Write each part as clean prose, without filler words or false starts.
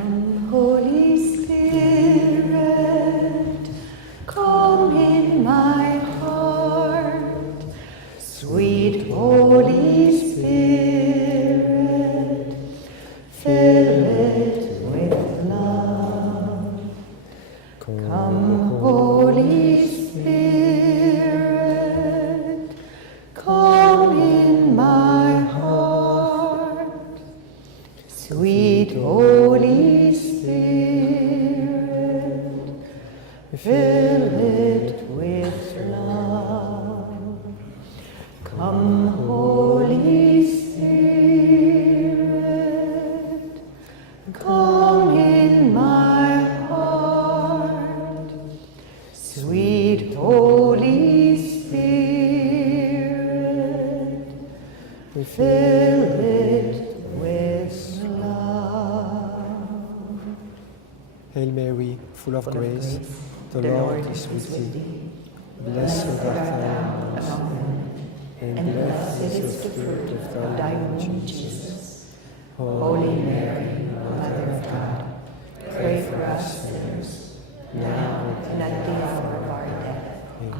Come, Holy Spirit, come in my heart. Sweet Holy Spirit, fill it with love. Come, Holy Spirit, come in my heart. Sweet Holy Spirit, fill it with love. Come, Holy Spirit, come in my heart. Sweet Holy Spirit, fill it with love. Hail Mary, full of grace, the Lord is with thee. Blessed art thou amongst women, and blessed is the fruit of thy womb, Jesus. Holy Mary, Mother of God, pray for us sinners, now and at the hour of our death. Amen.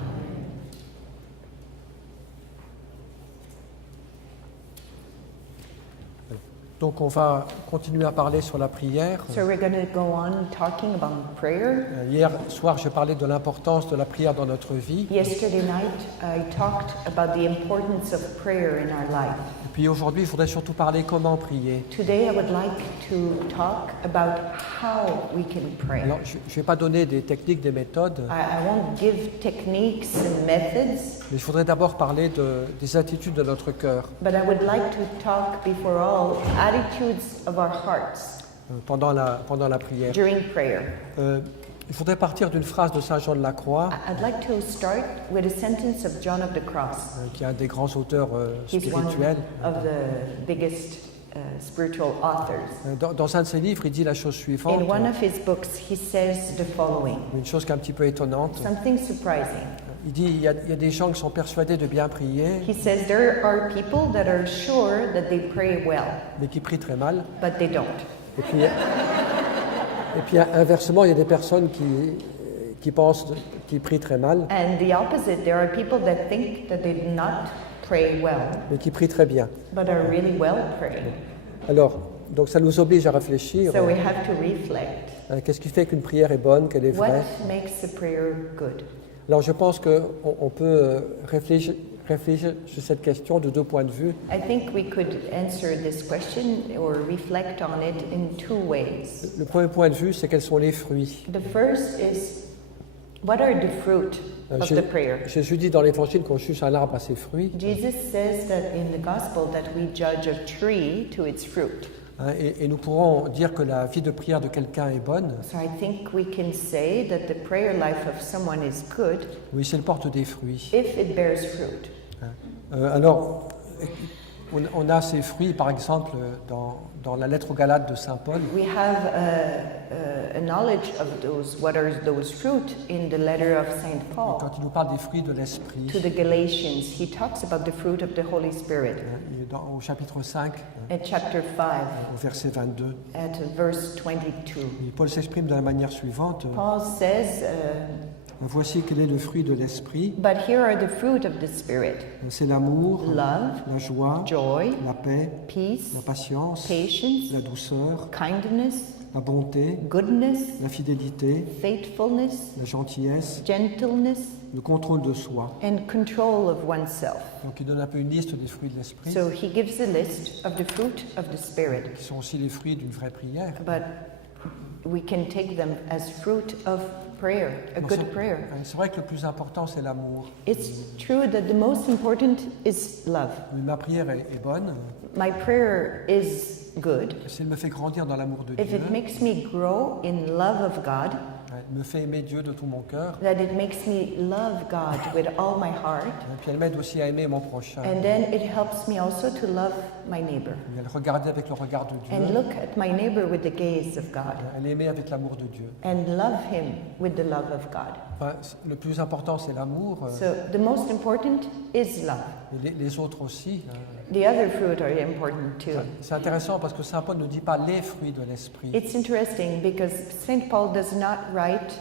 Donc on va continuer à parler sur la prière. So we're going to go on talking about prayer. Hier soir, j'ai parlé de l'importance de la prière dans notre vie. Yesterday night, I talked about the importance of prayer in our life. Et puis aujourd'hui, je voudrais surtout parler comment prier. Today, I would like to talk about how we can pray. Alors, je ne vais pas donner des techniques, des méthodes, I won't give techniques and methods, mais je voudrais d'abord parler des attitudes de notre cœur but I would like to talk before all attitudes of our hearts pendant la prière. during prayer. Je voudrais partir d'une phrase de Saint Jean de la Croix, I'd like to start with a sentence of John of the Cross. qui est un des grands auteurs He's one spirituels. of the biggest spiritual authors. Dans un de ses livres, il dit la chose suivante, In one of his books, he says the following, une chose qui est un petit peu étonnante. something surprising. Il dit il y a des gens qui sont persuadés de bien prier, He says there are people that are sure that they pray well, mais qui prient très mal. but they don't. Et puis inversement, il y a des personnes qui pensent qu'ils prient très mal, And the opposite, there are people that think that they do not pray well, mais qui prient très bien. but are really well praying. Alors, donc ça nous oblige à réfléchir. So we have to reflect. Qu'est-ce qui fait qu'une prière est bonne, qu'elle est vraie? What makes a prayer good? Alors je pense qu'on peut réfléchir sur cette question de deux points de vue. I think we could answer this question or reflect on it in two ways. Le premier point de vue, c'est quels sont les fruits. The first is, what are the fruit of the prayer? Jésus dit dans l'Évangile qu'on juge un arbre à ses fruits. Jesus says that in the gospel that we judge a tree to its fruit. Et nous pourrons dire que la vie de prière de quelqu'un est bonne, So I think we can say that the prayer life of someone is good oui, si elle porte des fruits. if it bears fruit. Alors, on a ces fruits, par exemple, dans la lettre aux Galates de Saint Paul. We have a knowledge of what are those fruit in the letter of Saint Paul. Quand il nous parle des fruits de l'esprit, To the Galatians, he talks about the fruit of the Holy Spirit. au chapitre 5, At chapter 5, au verset 22, at verse 22, et Paul s'exprime de la manière suivante. Paul says, Voici quel est le fruit de l'esprit. but here are the fruit of the Spirit: C'est l'amour, love, la joie, joy, la paix, peace, la patience, patience, la douceur, kindness, la bonté, goodness, la fidélité, faithfulness, la gentillesse, gentleness, le contrôle de soi. and control of oneself. Donc il donne un peu une liste des fruits de l'esprit, So he gives a list of the fruit of the Spirit, qui sont aussi les fruits d'une vraie prière. but we can take them as fruit of prayer, a Donc, good prayer. c'est vrai que le plus important, c'est l'amour. It's true that the most important is love. Mais ma prière est bonne My prayer is good si elle me fait grandir dans l'amour de if Dieu, it makes me grow in love of God, me fait aimer Dieu de tout mon cœur, that it makes me love God with all my heart, et puis elle m'aide aussi à aimer mon prochain, and then it helps me also to love my neighbor et à le regarder avec le regard de and Dieu, look at my neighbor with the gaze of God à l'aimer avec l'amour de Dieu. and love him with the love of God. Enfin, le plus important, c'est l'amour, So the most important is love. et les autres aussi. the other fruit are important too. C'est intéressant parce que Saint Paul ne dit pas les fruits de l'esprit. It's interesting because St. Paul does not write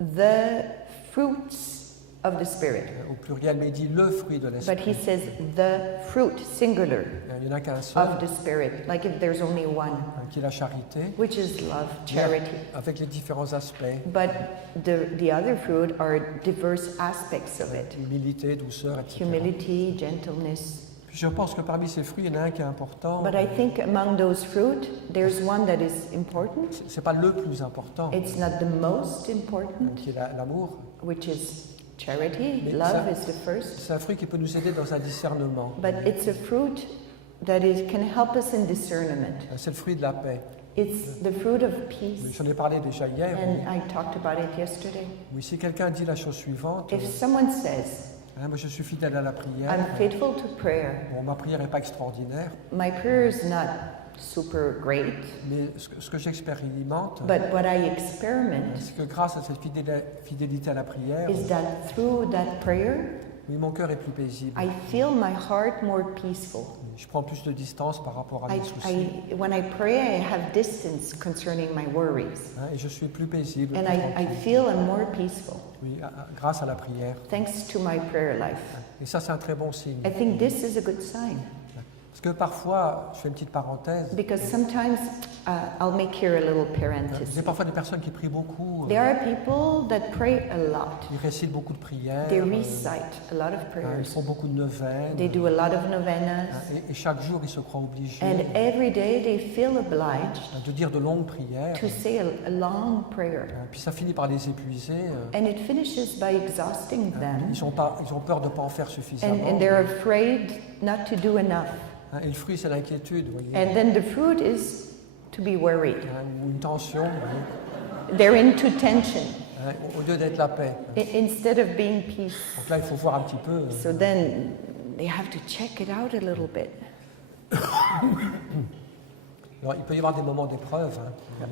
the fruits of the Spirit, Au pluriel, mais il dit le fruit de but l'esprit. he says the fruit, singular, Il n'y en a qu'un seul, of the Spirit, like if there's only one, qui est la charité, which is love, charity. avec les différents aspects, But the other fruit are diverse aspects of it. humilité, douceur, etc. Humility, gentleness. Puis je pense que parmi ces fruits, il y en a un qui est important. But I think among those fruit, there's one that is important. C'est pas le plus important, It's not the most important, qui est l'amour. which is charity. Mais Love ça- is the first. C'est un fruit qui peut nous aider dans un discernement. But it's a fruit that can help us in discernment. C'est le fruit de la paix. It's the fruit of peace. J'en ai parlé déjà hier. And I talked about it yesterday. Oui, si quelqu'un dit la chose suivante, If someone says, moi je suis fidèle à la prière, I'm faithful to prayer, bon, ma prière n'est pas extraordinaire, my prayer is not super great, mais ce que j'expérimente, but what I experiment c'est que grâce à cette fidélité à la prière, is that through that prayer, oui, mon cœur est plus paisible. I feel my heart more peaceful. Je prends plus de distance par rapport à mes soucis. When I pray, I have distance concerning my worries. Et je suis plus paisible. And plus I tranquille. feel I'm more peaceful Oui, grâce à la prière. thanks to my prayer life. Et ça, c'est un très bon signe. I think this is a good sign Parce que parfois, je fais une petite parenthèse, because sometimes I'll make here a little parenthesis. j'ai parfois des personnes qui prient beaucoup, There are people that pray a lot. ils récitent beaucoup de prières, They recite a lot of ils prayers. font beaucoup de neuvaines, They do a lot of novenas. et chaque jour, ils se croient obligés And every day they feel obliged de dire de longues prières. to say a long prayer. Puis ça finit par les épuiser. And it finishes by exhausting them. Ils ont peur de ne pas en faire suffisamment. And they're afraid not to do enough. Et le fruit, c'est l'inquiétude, vous voyez. And then the fruit is to be worried. Ou une tension, vous voyez. They're into tension Au lieu d'être la paix. instead of being peace. Donc là, il faut voir un petit peu. So then they have to check it out a little bit. Alors, il peut y avoir des moments d'épreuve,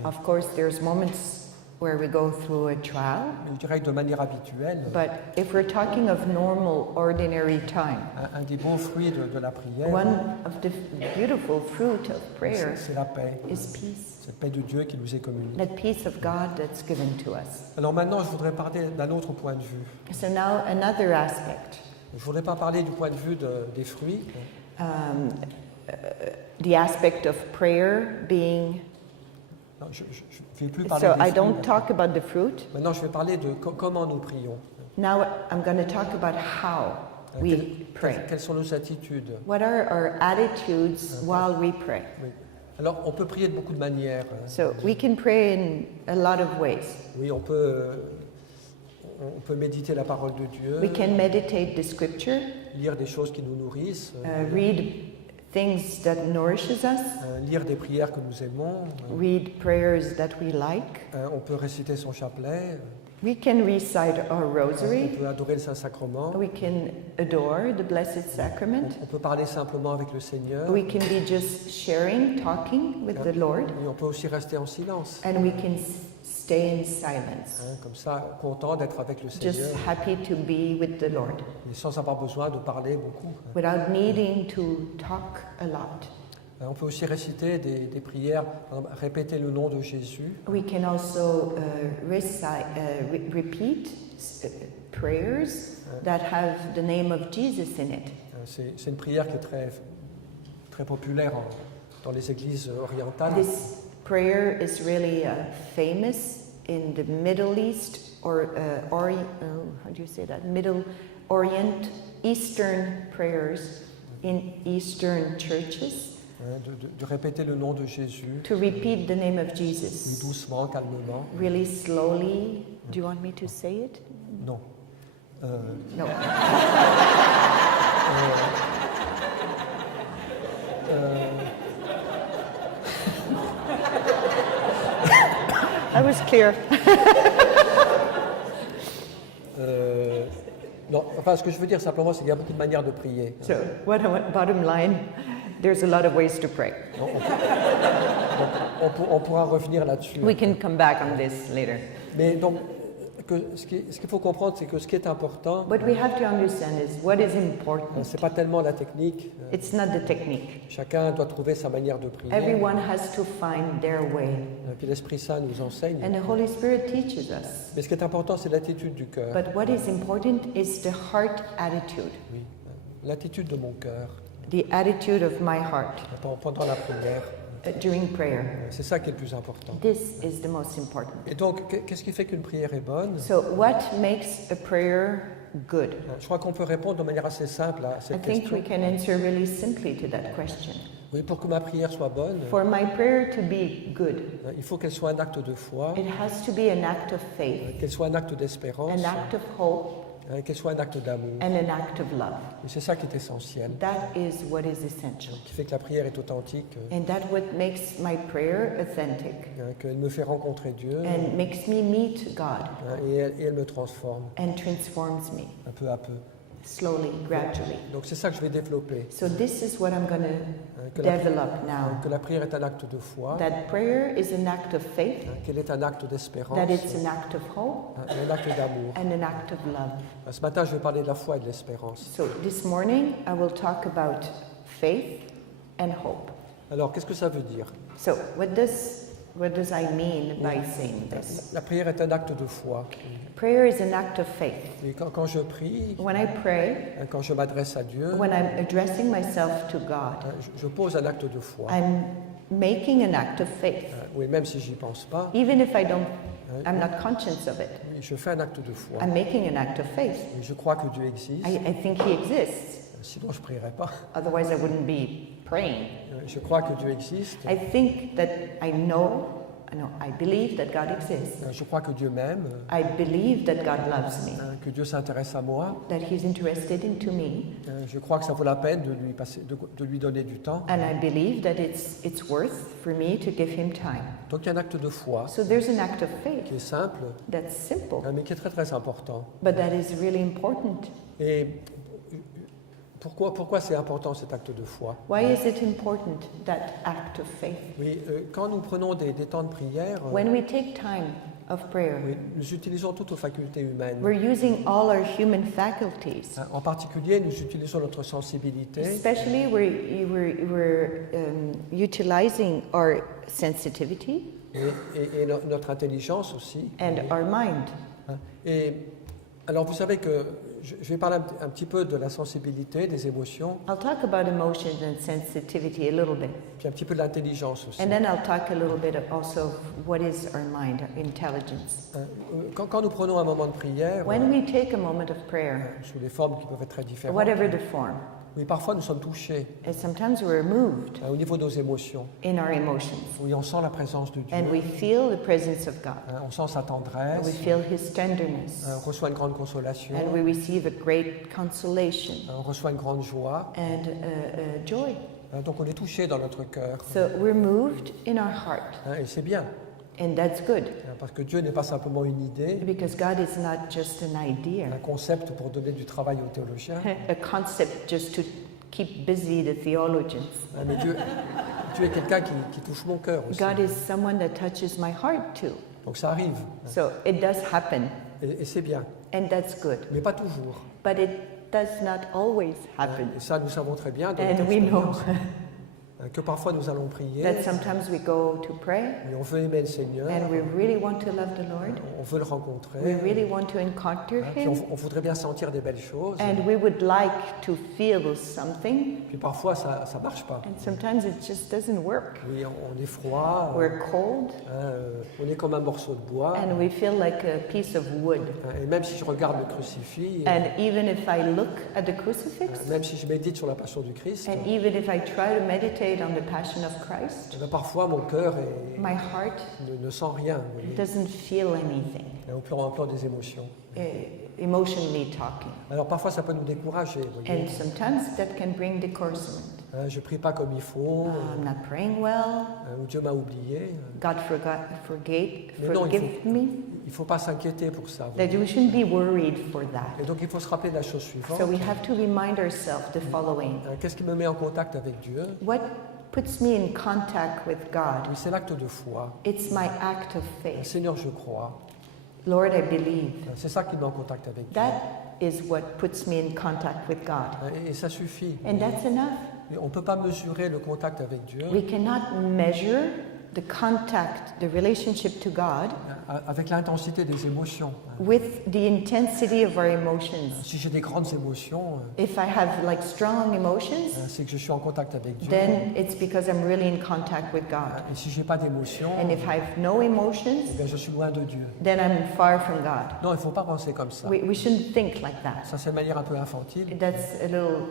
Of course, there's moments where we go through a trial, mais je dirais que de manière habituelle, but if we're talking of normal, ordinary time, un des beaux fruits de la prière, one of the beautiful fruit of prayer c'est la paix. is peace. Cette paix de Dieu qui nous est commune. That peace of God that's given to us. Alors maintenant, je voudrais parler d'un autre point de vue. So now another aspect. Je ne voudrais pas parler du point de vue des fruits, The aspect of prayer being. non, je ne vais plus parler So des I fruits. don't talk about the fruit. Maintenant, je vais parler de comment nous prions. Now I'm going to talk about how we pray. Quelles sont nos attitudes. What are our attitudes while we pray? Oui. Alors, on peut prier de beaucoup de manières. So we can pray in a lot of ways. Oui, on peut méditer la parole de Dieu, We can meditate the scripture, lire des choses qui nous nourrissent, read things that nourishes us, lire des prières que nous aimons. read prayers that we like. On peut réciter son chapelet. We can recite our On rosary. peut adorer le Saint-Sacrement. We can adore the Blessed Sacrament. On peut parler simplement avec le Seigneur. We can be just sharing, talking with the Lord, Et on peut aussi rester en silence. and we can stay in silence, Comme ça, content d'être avec le just Seigneur. happy to be with the Lord, Et sans avoir besoin de parler beaucoup. without needing to talk a lot. On peut aussi réciter des prières, par exemple, répéter le nom de Jésus. We can also repeat prayers that have the name of Jesus in it. C'est une prière qui est très, très populaire dans les églises orientales. This prayer is really famous in the Middle East or how do you say that? Middle Orient, Eastern prayers in Eastern churches. De répéter le nom de Jésus, To repeat the name of oui, Jesus doucement, calmement. really slowly. Do you want me to say it? Non. No. I was clear. Non, enfin, ce que je veux dire simplement, c'est qu'il y a beaucoup de manières de prier. So, bottom line, there's a lot of ways to pray. On pourra revenir là-dessus. We can come back on this later. Mais donc, ce qu'il faut comprendre, c'est que ce qui est important, What we have to understand is what is important. c'est pas tellement la technique. It's not the technique. Chacun doit trouver sa manière de prier. Everyone has to find their way. Et puis l'Esprit Saint nous enseigne. And the Holy Spirit teaches us. Mais ce qui est important, c'est l'attitude du cœur. But what is important is the heart attitude, Oui, l'attitude de mon cœur the attitude of my heart pendant la prière. during prayer. C'est ça qui est le plus important. This is the most important. Et donc, qu'est-ce qui fait qu'une prière est bonne? So, what makes a prayer good? Je crois qu'on peut répondre de manière assez simple à I cette think question. we can answer really simply to that question. Oui, pour que ma prière soit bonne, For my prayer to be good, il faut qu'elle soit un acte de foi, it has to be an act of faith, qu'elle soit un acte d'espérance, an act of hope, qu'elle soit un acte d'amour. and an act of love. Et c'est ça qui est essentiel, That is what is essential. qui fait que la prière est authentique, And that's what makes my prayer authentic qu'elle me fait rencontrer Dieu, and makes me meet God et elle me transforme and transforms me un peu à peu. slowly, gradually. Donc c'est ça que je vais développer, So this is what I'm going to que la, develop now. que la prière est un acte de foi, That prayer is an act of faith, qu'elle est un acte d'espérance, that it's an act of hope, et un acte d'amour. and an act of love. Ce matin, je vais parler de la foi et de l'espérance. So this morning I will talk about faith and hope. Alors, qu'est-ce que ça veut dire? So what does I mean by saying this? La prière est un acte de foi. Prayer is an act of faith. Et quand je prie, When I pray, quand je m'adresse à Dieu, when I'm addressing myself to God, je pose un acte de foi. I'm making an act of faith. Oui, même si j'y pense pas, Even if I'm not conscious of it, oui, je fais un acte de foi. I'm making an act of faith. Et je crois que Dieu existe, I think He exists. sinon je ne prierais pas. Otherwise, I wouldn't be praying. Je crois que Dieu existe, I think that I believe that God exists. je crois que Dieu m'aime, I believe that God loves me, que Dieu s'intéresse à moi. that He's interested into me, Je crois que ça vaut la peine de lui donner du temps. and I believe that it's worth for me to give Him time. Donc il y a un acte de foi So there's an act of faith qui est simple, that's simple, mais qui est très très important. but that is really important. Et pourquoi c'est important cet acte de foi? Why is it important, that act of faith? Oui, quand nous prenons des temps de prière, When we take time of prayer, oui, nous utilisons toutes nos facultés humaines. we're using all our human faculties. En particulier, nous utilisons notre sensibilité Especially, we're utilizing our sensitivity et notre intelligence aussi. and our mind. Et alors, vous savez que je vais parler un petit peu de la sensibilité, des émotions, I'll talk about emotions and sensitivity a little bit. puis un petit peu de l'intelligence aussi. And then I'll talk a little bit also of what is our mind, our intelligence. Quand nous prenons un moment de prière, When we take a moment of prayer, sous des formes qui peuvent être très différentes, whatever the form, oui, parfois nous sommes touchés and sometimes we're moved au niveau de nos émotions. in our emotions. Oui, on sent la présence de Dieu, And we feel the presence of God. on sent sa And we tendresse, feel His tenderness. on reçoit une grande consolation, And we receive a great consolation on reçoit une grande joie. and joy. Donc on est touché dans notre cœur. So we're moved in our heart. Et c'est bien, And that's good parce que Dieu n'est pas simplement une idée, because God is not just an idea, un concept pour donner du travail aux théologiens, a concept just to keep busy the theologians. mais Dieu est quelqu'un qui touche mon cœur aussi. God is someone that touches my heart too. Donc ça arrive, So it does happen, et c'est bien, and that's good. mais pas toujours. But it does not always happen. Et ça, nous savons très bien dans And notre we know expérience, que parfois nous allons prier, that sometimes we go to pray mais on veut aimer le Seigneur, and we really want to love the Lord. on veut le We rencontrer, really want to encounter puis Him. on voudrait bien sentir des belles choses, And we would like to feel something, puis parfois ça marche pas. and sometimes it just doesn't work. Oui, on est froid, We're cold, on est comme un morceau de bois, and we feel like a piece of wood. et même si je regarde le crucifix, And even if I look at the crucifix, même si je médite sur la passion du Christ, and even if I try to meditate on the passion of Christ, eh bien, parfois mon cœur my heart ne sent rien, vous voyez, doesn't feel anything, au plan des émotions. emotionally talking. Alors parfois ça peut nous décourager, vous voyez. And sometimes that can bring discouragement. Je prie pas comme il faut, I'm not praying well. ou Dieu m'a oublié. God Mais non, forgive me. Il faut pas s'inquiéter pour ça. vous That voyez. we shouldn't be worried for that. Et donc il faut se rappeler de la chose suivante. So we have to remind ourselves the following. Qu'est-ce qui me met en contact avec Dieu? What puts me in contact with God? Oui, c'est l'acte de foi. It's my act of faith. Seigneur, je crois. Lord, I believe. C'est ça qui met en contact avec Dieu. That is what puts me in contact with God. Et ça suffit. And that's enough. Et on ne peut pas mesurer le contact avec Dieu We cannot measure the contact, the relationship to God avec l'intensité des émotions. with the intensity of our emotions. Si j'ai des grandes émotions, If I have like strong emotions, c'est que je suis en contact avec Dieu. then it's because I'm really in contact with God. Et si j'ai pas d'émotions, And if I have no emotions, eh bien, je suis loin de Dieu. then I'm far from God. Non, il ne faut pas penser comme ça. We shouldn't think like that. Ça, c'est une manière un peu infantile. That's a little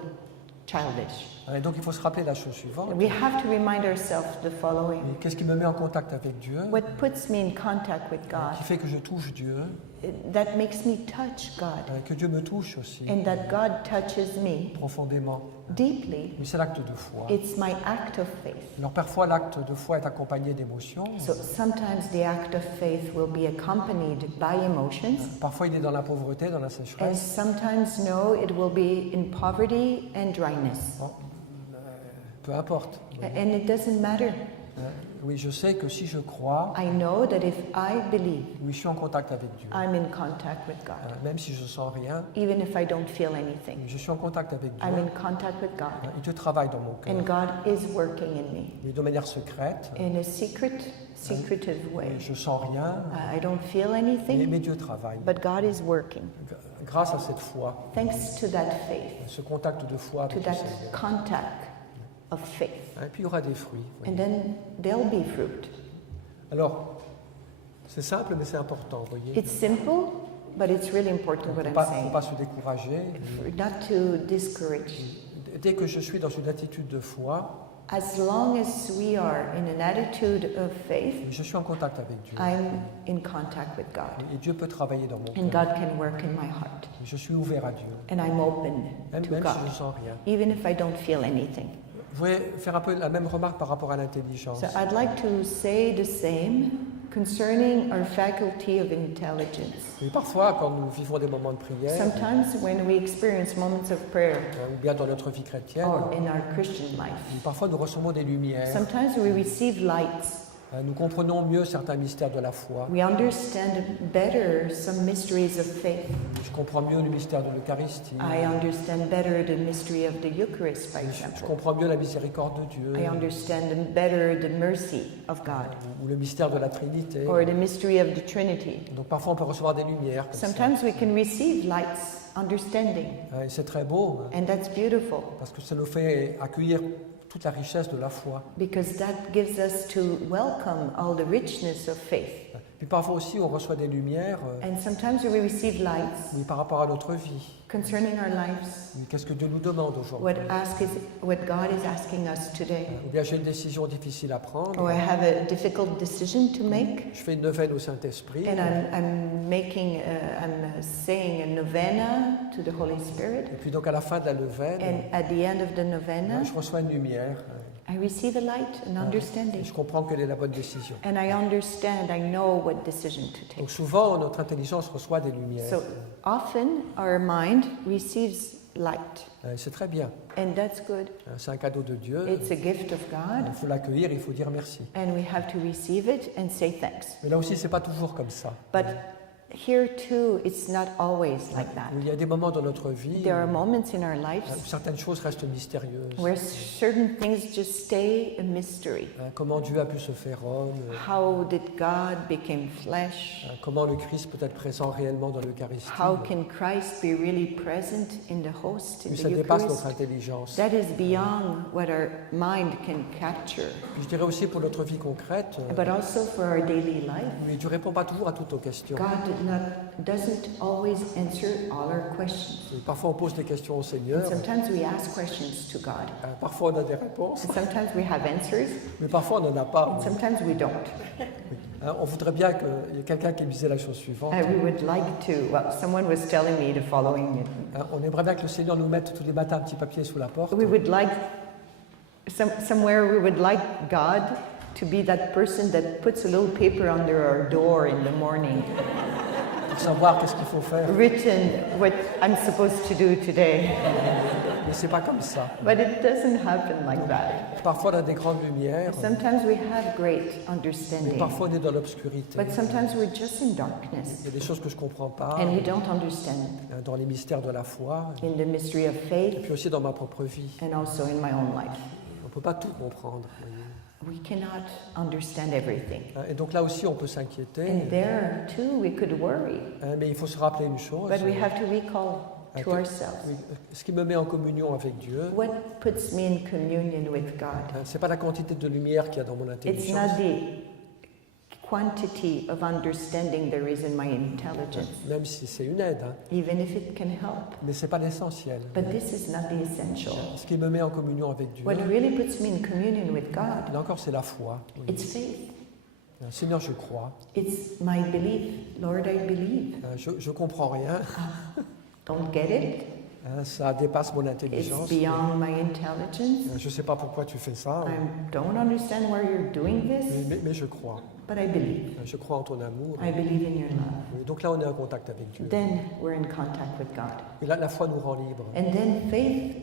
childish. Et donc, il faut se rappeler la chose suivante. We have to remind ourselves the following. Qu'est-ce qui me met en contact avec Dieu, What puts me in contact with God, qui fait que je touche Dieu, that makes me touch God, que Dieu me touche aussi, and that God touches me profondément. deeply. Mais c'est l'acte de foi. It's my act of faith. Alors, parfois, l'acte de foi est accompagné d'émotions. So sometimes the act of faith will be accompanied by emotions, Parfois, il est dans la pauvreté, dans la and sécheresse. sometimes, no, it will be in poverty and dryness. Bon, peu importe. And it doesn't matter. Oui, je sais que si je crois, I know that if I believe, oui, je suis en contact avec Dieu. I'm in contact with God. Même si je ne sens rien, Even if I don't feel anything, je suis en contact avec Dieu. I'm in contact with God. Il te travaille dans mon cœur. And God is working in me Mais de manière secrète, in a secretive way. je ne sens rien, I don't feel mais anything, Dieu travaille. but God is working. Grâce à cette foi, Thanks to that faith, ce contact de foi to avec le that Seigneur. contact of faith. Et puis il y aura des fruits. And voyez. then there'll be fruit. Alors, c'est simple, mais c'est important, vous voyez. It's simple, but it's really important Il what ne I'm faut saying. pas se décourager. Not to discourage. Dès que je suis dans une attitude de foi, As long as we are in an attitude of faith, je suis en contact avec Dieu. I'm in contact with God. Et Dieu peut travailler dans mon And cœur. God can work in my heart. Je suis ouvert à Dieu, And I'm open même to si je ne God, sens rien. even if I don't feel anything. Vous voulez faire un peu la même remarque par rapport à l'intelligence. So I'd like to say the same concerning our faculty of intelligence. Et parfois, quand nous vivons des moments de prière, Sometimes when we experience moments of prayer ou bien dans notre vie chrétienne, or in our Christian life, parfois nous recevons des lumières. sometimes we receive lights. Nous comprenons mieux certains mystères de la foi. We understand better some mysteries of faith. Je comprends mieux le mystère de l'Eucharistie. I understand better the mystery of the Eucharist, for Je example. comprends mieux la miséricorde de Dieu. I understand better the mercy of God Ou le mystère de la Trinité. or the mystery of the Trinity. Donc parfois on peut recevoir des lumières comme ça. Sometimes we can receive lights, understanding, Et c'est très beau, and that's beautiful parce que ça nous fait accueillir toute la richesse de la foi. because that gives us to welcome all the richness of faith. Puis parfois aussi on reçoit des lumières And sometimes we receive lights oui, par rapport à notre vie. concerning our lives, Oui, qu'est-ce que Dieu nous demande aujourd'hui? what God is asking us today. Ou bien j'ai une décision difficile à prendre. Or I have a difficult decision to make, Je fais une neuvaine au Saint-Esprit. and I'm saying a novena to the Holy Spirit, Et puis donc à la fin de la neuvaine, and at the end of the novena, je reçois une lumière. I receive a light, an Et understanding, je comprends quelle est la bonne décision. and I understand, I know what decision to take. Donc souvent, notre intelligence reçoit des lumières. So often our mind receives light, C'est très bien. and that's good. C'est un cadeau de Dieu. It's a gift of God, Il faut l'accueillir, il faut dire merci. and we have to receive it and say thanks. Mais là aussi, c'est pas toujours comme ça. But here too, it's not always like that. Il y a des moments dans notre vie There are moments in our où lives certaines choses restent mystérieuses. where certain things just stay a mystery. Comment Dieu a pu se faire homme, How did God become flesh? comment le Christ peut être présent réellement dans l'Eucharistie. How can Christ be really present in the host, in Mais the ça dépasse notre Eucharist? intelligence. That is beyond what our mind can capture. Je dirais aussi pour notre vie concrète, But also for our daily life, mais Dieu ne répond pas toujours à toutes nos questions. God doesn't always answer all our questions. Et parfois, on pose des questions au Seigneur. And sometimes we ask questions to God. Parfois, on a des réponses, And sometimes we have answers, mais parfois, on n'en a pas. and sometimes we don't. On voudrait bien qu'il y ait quelqu'un qui me disait la chose suivante. We would like to, well, someone was telling me the following. On aimerait bien que le Seigneur nous mette tous les matins un petit papier sous la porte. We would like, somewhere we would like God to be that person that puts a little paper under our door in the morning, Pour savoir qu'est-ce qu'il faut faire. written what I'm supposed to do today. Mais c'est pas comme ça. But it doesn't happen like that. Parfois, on a des grandes lumières, Sometimes we have great mais understanding, parfois, on est dans l'obscurité. but sometimes we're just in darkness Il y a des choses que je ne comprends pas and we don't understand dans les mystères de la foi, in the mystery of et faith puis aussi dans ma propre vie. and also in my own life. On ne peut pas tout comprendre. We cannot understand everything. Et donc là aussi, on peut s'inquiéter, And there too we could worry, mais il faut se rappeler une chose. but we have to recall to que- ourselves. oui, ce qui me met en communion avec Dieu, What puts me in communion with God? c'est pas la quantité de lumière qu'il y a dans mon It's intelligence, not the quantity of understanding there is in my intelligence, même si c'est une aide, even if it can help. mais c'est pas l'essentiel. But this is not the essential. Ce qui me met en communion avec Dieu, What really puts me in communion with God, là encore, c'est la foi. it's faith. Seigneur, je crois. It's my belief. Lord, I believe. Je comprends rien. Don't get it. Ça dépasse mon It's intelligence. beyond my intelligence. Je ne sais pas pourquoi tu fais ça, I don't understand why you're doing this, mais je crois. but I believe. Je crois en ton amour. I believe in your love. Donc là, on est en contact avec Dieu. Then we're in contact with God. Et là, la foi nous rend libres. And then faith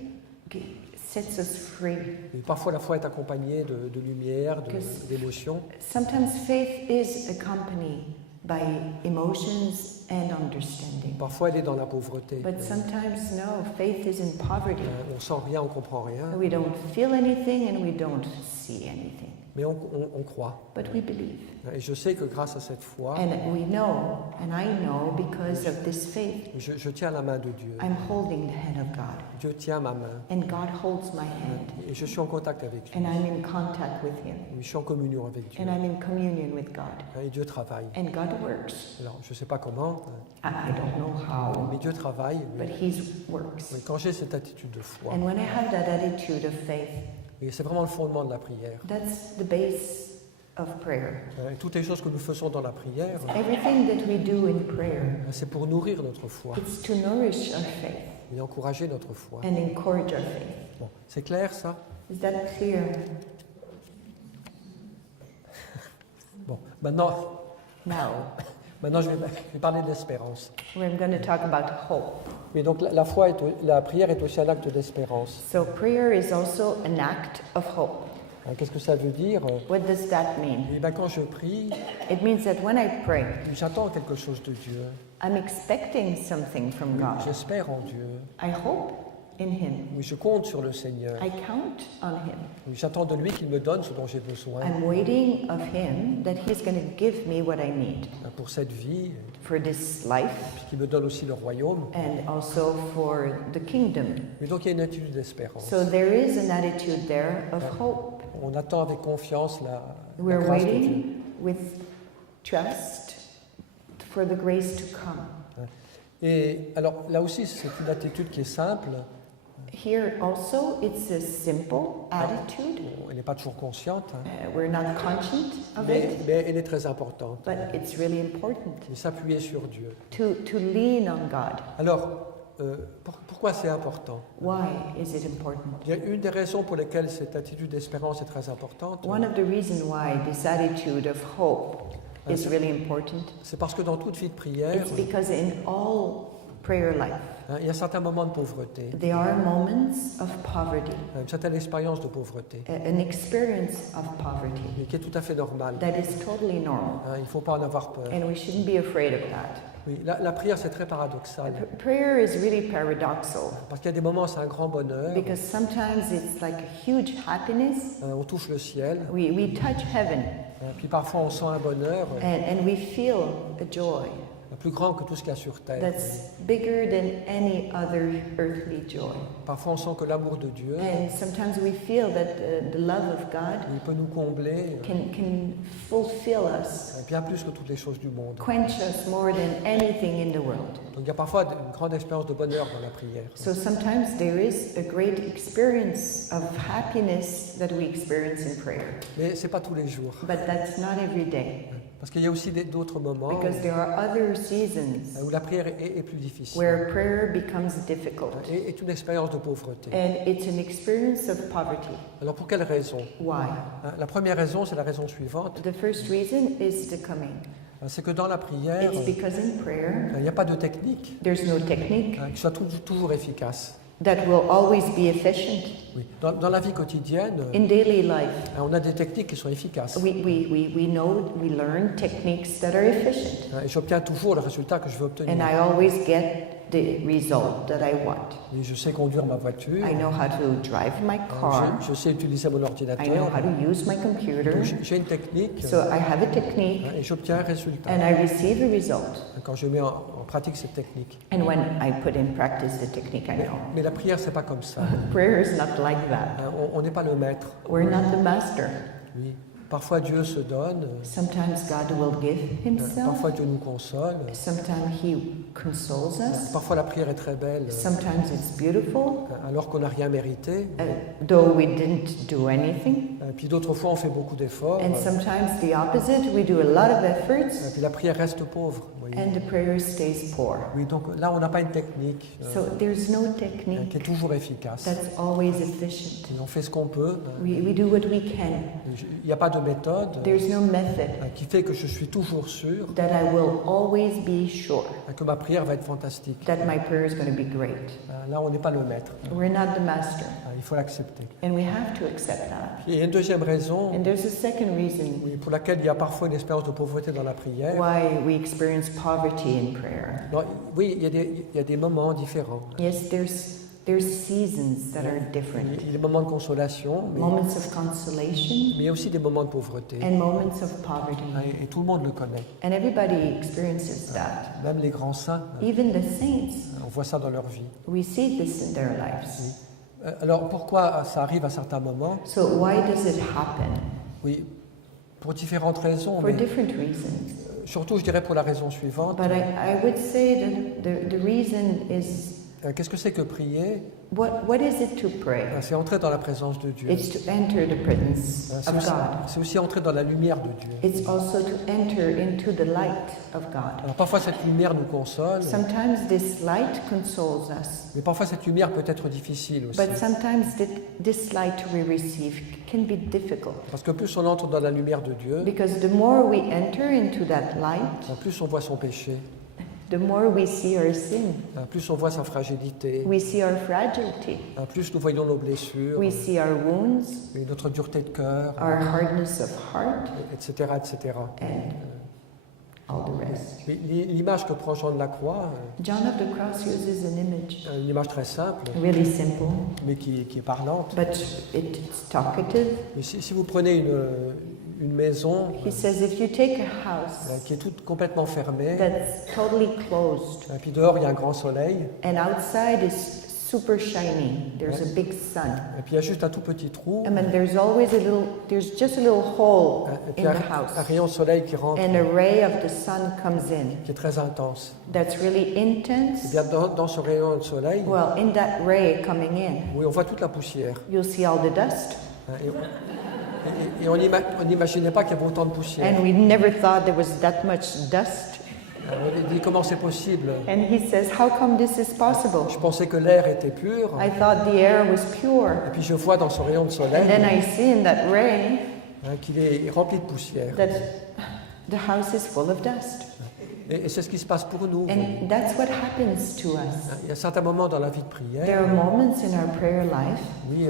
sets us free. Et parfois, la foi est accompagnée de lumière, Because- d'émotions. Sometimes faith is accompanied by emotions and understanding. Parfois, elle est dans la pauvreté. But sometimes, no, faith is in poverty. On sent rien, on comprend rien, We don't feel anything and we don't see anything. mais on croit. But we believe. Et je sais que grâce à cette foi, And we know, and I know because of this faith, je tiens la main de Dieu. I'm holding the hand of God. Dieu tient ma main. And God holds my hand. Et je suis en contact avec lui. And I'm in contact with Him. Je suis en communion avec Dieu. And I'm in communion with God. Et Dieu travaille. And God works. Alors, je ne sais pas comment, I don't know how, mais Dieu travaille. but He works. Mais quand j'ai cette attitude de foi, And when I have that attitude of faith, et c'est vraiment le fondement de la prière. that's the base of prayer. Et toutes les choses que nous faisons dans la prière, Everything that we do in prayer, c'est pour nourrir notre foi it's to nourish our faith et encourager notre foi. and encourage our faith. Bon, c'est clair ça? Is that clear? Bon, maintenant Now, je vais parler de l'espérance. we're going to talk about hope. Mais donc la prière est aussi un acte d'espérance. So prayer is also an act of hope. Qu'est-ce que ça veut dire? What does that mean? Eh bien, quand je prie, It means that when I pray, j'attends quelque chose de Dieu. I'm expecting something from God. J'espère en Dieu. I hope in Him. Oui, je compte sur le Seigneur. I count on Him. Oui, j'attends de lui qu'il me donne ce dont j'ai besoin I'm waiting of Him that He's going to give me what I need pour cette vie, for this life puis qu'il me donne aussi le royaume. and also for the kingdom. Mais donc il y a une attitude d'espérance. So there is an attitude there of hope. On attend avec confiance la We're grâce de Dieu. waiting with trust for the grace to come. Et alors là aussi, c'est une attitude qui est simple. Here also, it's a simple attitude. Elle n'est pas toujours consciente, hein, We're not conscious of mais it, elle est très importante. but it's really important Et s'appuyer sur Dieu. to lean on God. Alors, pourquoi c'est important? Why is it important? Il y a une des raisons pour lesquelles cette attitude d'espérance est très importante. One of the reasons why this attitude of hope is really important, C'est parce que dans toute vie de prière, it's because in all prayer life, il y a certains moments de pauvreté, there are moments of poverty, une certaine expérience de pauvreté, an experience of poverty et qui est tout à fait normale. that is totally normal, Il ne faut pas en avoir peur. and we shouldn't be afraid of that. Oui, la prière, c'est très paradoxal. Prayer is really paradoxal Parce qu'il y a des moments, c'est un grand bonheur. because sometimes it's like a huge happiness. On touche le ciel. We touch heaven Puis parfois, on sent un bonheur and we feel a joy plus grand que tout ce qu'il y a sur terre. that's bigger than any other earthly joy. Parfois, on sent que l'amour de Dieu, And sometimes we feel that the love of God il peut nous combler can fulfill us, bien plus que toutes les choses du monde. quench us more than anything in the world. Donc, il y a parfois une grande expérience de bonheur dans la prière. So sometimes there is a great experience of happiness that we experience in prayer. Mais ce n'est pas tous les jours. But that's not every day. Parce qu'il y a aussi d'autres moments Because there are other seasons où la prière est plus difficile. where prayer becomes difficult. Et est une expérience de pauvreté. And it's an experience of poverty. Alors, pour quelle raison? Why? La première raison, c'est la raison suivante. The first reason is the coming. C'est que dans la prière, It's because in prayer, il n'y a pas de technique there's no technique. qui soit toujours efficace. that will always be efficient. Oui. Dans la vie quotidienne, In daily life, on a des techniques qui sont efficaces. we know, we learn techniques that are efficient. Et j'obtiens toujours le résultat que je veux obtenir. And I always get the result that I want. Et je sais conduire ma voiture. I know how to drive my car. Je sais utiliser mon I know ordinateur. how to use my computer. J'ai une technique So I have a technique et j'obtiens un résultat and I receive a result. quand je mets en pratique cette technique. And when I put in practice the technique, I know. Mais la prière, c'est pas comme ça. Prayer is not like that. On n'est pas le maître. We're not the master. Oui. Parfois Dieu se donne, Sometimes God will give himself. parfois Dieu nous console, Sometimes he consoles us. parfois la prière est très belle, Sometimes it's beautiful, alors qu'on n'a rien mérité. though we didn't do anything. Puis d'autres fois on fait beaucoup d'efforts, And sometimes the opposite, we do a lot of efforts puis la prière reste pauvre. Voyez. and the prayer stays poor. Oui, donc là on n'a pas une technique So there's no qui technique est toujours efficace. that's always efficient. Et on fait ce qu'on peut. We do what we can. Il n'y a pas de méthode There's no method qui fait que je suis toujours sûr that I will always be sure que ma prière va être fantastique. that my prayer is going to be great. Là on n'est pas le maître. We're not the master, Il faut l'accepter. and we have to accept that. Il y a une deuxième raison And there's a second reason pour laquelle il y a parfois une expérience de pauvreté dans la prière. why we experience poverty in prayer. Non, oui, il y a des moments différents. Yes, there's seasons that are different. Il y a des moments de consolation, mais Moments of consolation il y a aussi des moments de pauvreté. and moments of poverty. Et tout le monde le connaît. And everybody experiences that. Même les grands saints, Even the saints, on voit ça dans leur vie. we see this in their lives. Alors pourquoi ça arrive à certains moments? So why does it happen? Oui, pour différentes raisons, For mais different reasons. surtout je dirais pour la raison suivante. But I would say that the reason is, Qu'est-ce que c'est que prier? what is it to pray? C'est entrer dans la présence de Dieu. It's to enter the presence of God. C'est aussi entrer dans la lumière de Dieu. It's also to enter into the light of God. Alors parfois cette lumière nous console, Sometimes this light consoles us, mais parfois cette lumière peut être difficile aussi. but sometimes this light we receive can be difficult. Parce que plus on entre dans la lumière de Dieu, Because the more we enter into that light, plus on voit son péché, the more we see our sin. plus on voit sa fragilité, We see our fragility. plus nous voyons nos blessures, We see our wounds, et notre dureté de cœur, our hardness of heart, etc., etc. and all the rest. Mais l'image que prend Jean de la Croix, John of the Cross uses an image, une image très simple, really simple, mais qui est parlante. but it's talkative. Et si vous prenez une maison He says if you take a house qui est toute complètement fermée, that's totally closed, et puis dehors il y a un grand soleil, and outside is super shiny, there's a big sun, et puis il y a juste un tout petit trou, and then there's just a little hole et puis in un the house, rayon de soleil qui rentre, and a ray of the sun comes in qui est très intense. that's really Et intense. bien dans ce rayon de soleil, Well, in that ray coming in, oui, on voit toute la poussière. you'll see all the dust. Et on n'imaginait pas qu'il y avait autant de poussière. And we never thought there was that much dust. Il dit comment c'est possible? And he says, how come this is possible? Je pensais que l'air était pur, I thought the air was pure. et puis je vois dans ce rayon de And soleil then I see in that ray qu'il est rempli de poussière. that the house is full of dust. Et c'est ce qui se passe pour nous. And that's what happens to us. Il y a certains moments dans la vie de There prière, are moments in our prayer life, oui,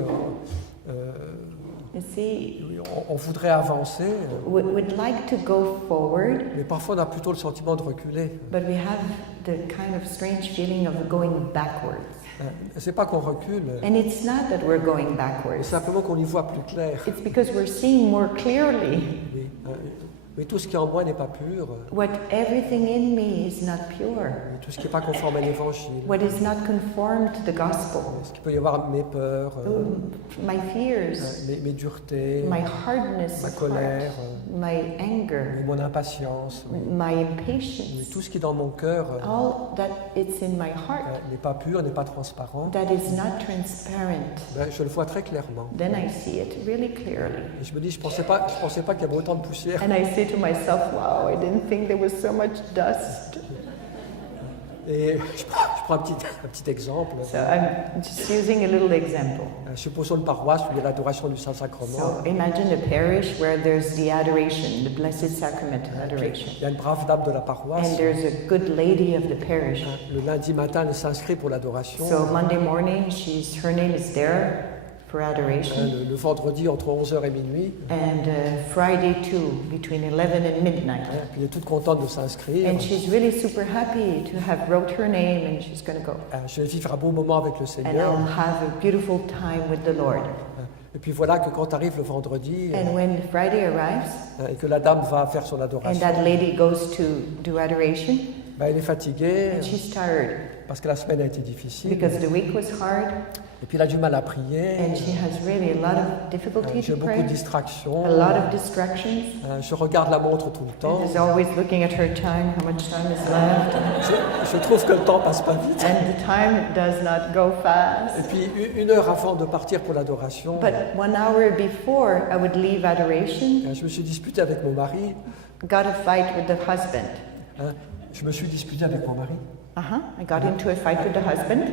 you see, oui, on voudrait avancer, we'd like to go forward, mais parfois on a plutôt le sentiment de reculer. but we have the kind of strange feeling of going backwards. C'est pas qu'on recule, And it's not that we're going c'est backwards. simplement qu'on y voit plus clair. It's because we're seeing more clearly Oui, mais tout ce qui est en moi n'est pas pur, what everything in me is not pure, tout ce qui n'est pas conforme à l'évangile, what is not conformed to the gospel, ce qui peut y avoir mes peurs, my fears, mes duretés, my hardness ma of colère, heart, my anger, mon impatience, my mais impatience, tout ce qui est dans mon cœur all that it's in my heart n'est pas pur, n'est pas transparent, that is not transparent. je le vois très clairement. Then I see it really clearly. Et je me dis, je pensais pas qu'il y avait autant de poussière. And I say to myself, wow, I didn't think there was so much dust. Et je prends un petit exemple. So I'm just using a little example. Supposons une paroisse où il y a l'adoration du Saint-Sacrement. So imagine a parish where there's the adoration, the Blessed Sacrament adoration. Il y a une brave dame de la paroisse. And there's a good lady of the parish. Le lundi matin, elle s'inscrit pour l'adoration. So Monday morning, her name is there for adoration. Le vendredi, entre 11h et minuit. And Friday too, between 11 and midnight. Puis elle est toute contente de s'inscrire. And she's really super happy to have wrote her name and she's going to go. Je vais vivre un beau moment avec le And Seigneur. I'll have a beautiful time with the Lord. Et puis voilà que quand arrive le vendredi, And when Friday arrives, et que la dame va faire son and adoration, that lady goes to do adoration, elle est fatiguée and she's tired parce que la semaine a été difficile. because the week was hard, Et puis elle a du mal à prier. and she has really a lot of difficulty J'ai to beaucoup de pray, distractions. a lot of distractions. Je regarde la montre tout le temps. She's always looking at her time, how much time is left, Je trouve que le temps passe pas vite. and the time does not go Et fast. puis une heure avant de partir pour l'adoration, But 1 hour before I would leave adoration, je me suis disputé avec mon mari. got a fight with the husband. Je me suis disputé avec mon mari. I got into a fight with the husband,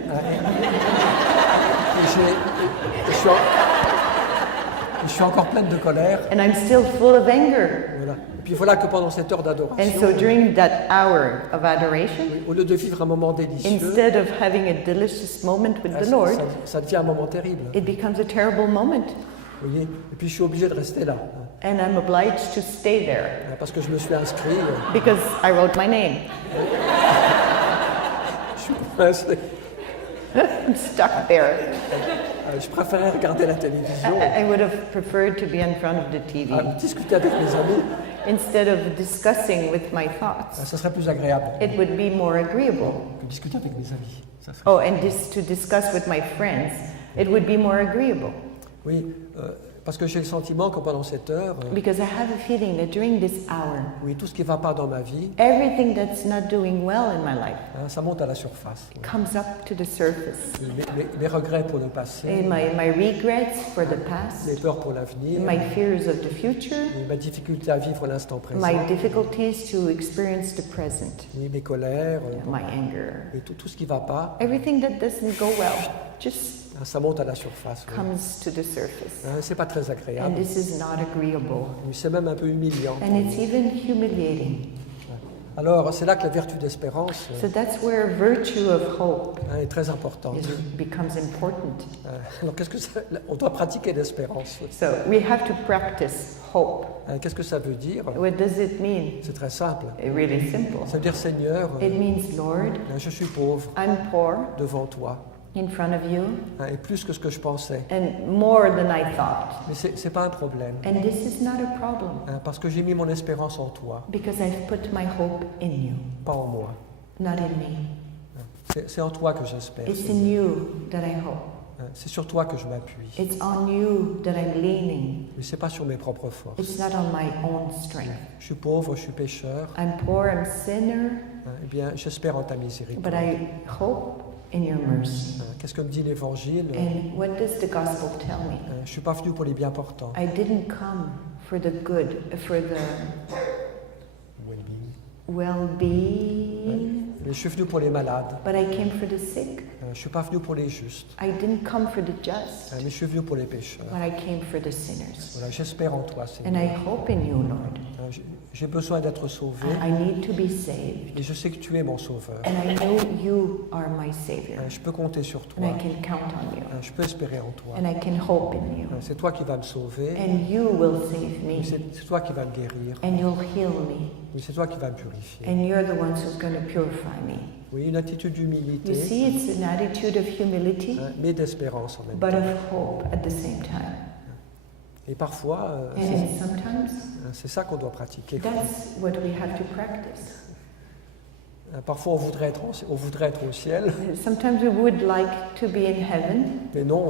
Et je suis encore pleine de colère. and I'm still full of anger. Voilà. Et puis voilà que pendant cette heure And d'adoration, so during that hour of adoration, au lieu de vivre un moment délicieux, instead of having a delicious moment with the Lord, ça devient un moment terrible. it becomes a terrible moment. Vous voyez. Et puis je suis obligé de rester là. And I'm obliged to stay there Parce que je me suis inscrit. because I wrote my name. Je suis coincé. I'm stuck there. Je préférais regarder la télévision, I would have preferred to be in front of the TV discuter avec mes amis. instead of discussing with my thoughts. Ça serait plus agréable It would be more agreeable. que discuter avec mes amis. Ça serait- Oh, and to discuss with my friends, it would be more agreeable. Oui, parce que j'ai le sentiment que pendant cette heure, Because I have a feeling that during this hour, oui, tout ce qui ne va pas dans ma vie, everything that's not doing well in my life ça monte à la surface. comes up to the surface. Mes regrets pour le passé, And my regrets for the mes past, peurs pour l'avenir, my fears of the future, et ma difficulté à vivre l'instant présent, my difficulties to experience the present, oui, mes colères, my anger, et tout ce qui ne va pas, everything that doesn't go well just ça monte à la surface. Oui. comes to the surface. C'est pas très And agréable, this is not agreeable. mais c'est même un peu humiliant. And it's even humiliating. Alors, c'est là que la vertu d'espérance So that's where virtue of hope est très importante. becomes important. Alors, on doit pratiquer l'espérance. So we have to practice hope. Qu'est-ce que ça veut dire? What does it mean? C'est très simple. Really simple. Ça veut dire, Seigneur, It means, Lord, je suis pauvre I'm poor devant toi, in front of you et plus que ce que je pensais. and more than I thought. Mais c'est pas un problème, And this is not a problem parce que j'ai mis mon espérance en toi, because I've put my hope in you, pas en moi. not in me. C'est en toi que j'espère. It's in you that I hope. C'est sur toi que je m'appuie. It's on you that I'm leaning. Mais c'est pas sur mes propres forces. It's not on my own strength. Je suis pauvre, je suis pécheur. I'm poor, I'm sinner, Eh bien, j'espère en ta but miséricorde. I hope in your mercy. Qu'est-ce que me dit l'Évangile? And what does the gospel tell me? Je suis pas venu pour les bien portants. I didn't come for the good, for the well-being, Mais je suis venu pour les malades. but I came for the sick. Je suis pas venu pour les justes. I didn't come for the just, Mais je suis venu pour les pécheurs. but I came for the sinners. Voilà, j'espère en toi, And I Seigneur. hope in you, Lord. J'ai besoin d'être sauvé. I need to be saved. Et je sais que tu es mon sauveur. And I know you are my Savior. Je peux compter sur And toi. I can count on you. Je peux espérer en toi. And I can hope in you. C'est toi qui vas me sauver. And you will save me. C'est toi qui vas me guérir. And you'll heal me. Oui, c'est toi qui vas me purifier. And you're the ones who's going to purify me. Oui, une attitude You d'humilité, see, it's an attitude of humility, mais d'espérance en même but temps. of hope at the same time. Et parfois, And sometimes c'est ça qu'on doit pratiquer. that's what we have to practice. Parfois, on voudrait être au ciel, Sometimes we would like to be in heaven, mais non,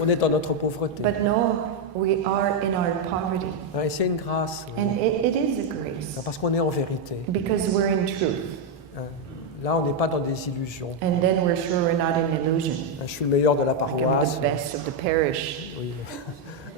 on est dans notre pauvreté. but no, we are in our poverty. Et c'est une grâce, And it is a grace parce qu'on est en vérité. because we're in truth. Là, on n'est pas dans des illusions. And then we're sure we're not in illusion. Je suis le meilleur de la Like I'm paroisse. the best of the parish. Oui.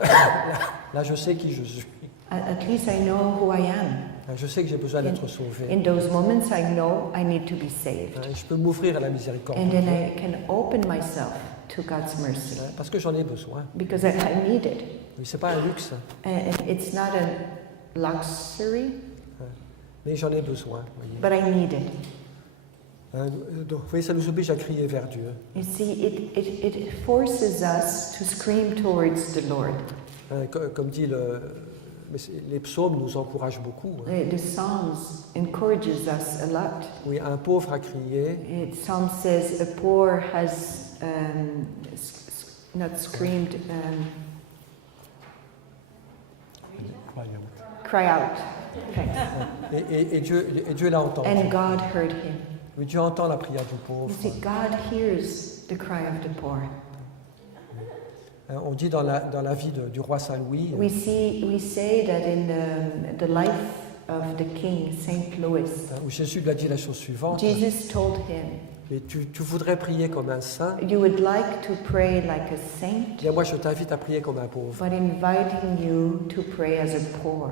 Là, je sais qui je suis. At least I know who I am. Je sais que j'ai besoin d'être sauvé. In those moments, I know I need to be saved. Je peux m'ouvrir à la miséricorde And de then Dieu. I can open myself to God's mercy Parce que j'en ai besoin. because I need it. Oui, c'est pas un luxe, And it's not a luxury, mais j'en ai besoin. Voyez. but I need it. Donc, vous voyez, ça nous oblige à crier vers Dieu. You see, it forces us to scream towards the Lord. Comme dit les psaumes nous encouragent beaucoup. The Psalms encourages us a lot. Oui, un pauvre a crié, Psalm says a poor has not screamed, cry out. Thanks. et Dieu l'a entendu. And God heard him. Oui, Dieu entend la prière du You pauvre. see, God hears the cry of the poor. On dit dans la vie du roi Saint-Louis, We say that in the life of the king, Saint Louis, où Jésus lui a dit la chose suivante, Jesus told him, mais tu voudrais prier comme un saint, you would like to pray like a saint, bien moi je t'invite à prier comme un pauvre. but inviting you to pray as a poor.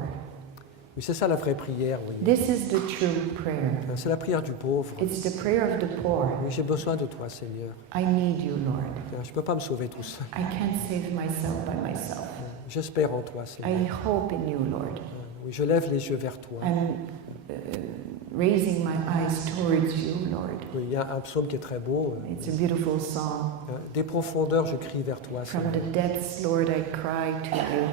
Oui, c'est ça la vraie prière, oui. This is the true prayer. C'est la prière du pauvre. It's the prayer of the poor. Oui, j'ai besoin de toi, Seigneur. I need you, Lord. Je ne peux pas me sauver tout seul. I can't save myself by myself. J'espère en toi, I Seigneur. hope in you, Lord. Oui, je lève les yeux vers toi. I'm raising my eyes towards you, Lord. Oui, il y a un psaume qui est très beau. It's a beautiful song. Des profondeurs, je crie vers toi, From Seigneur. the depths, Lord, I cry to you.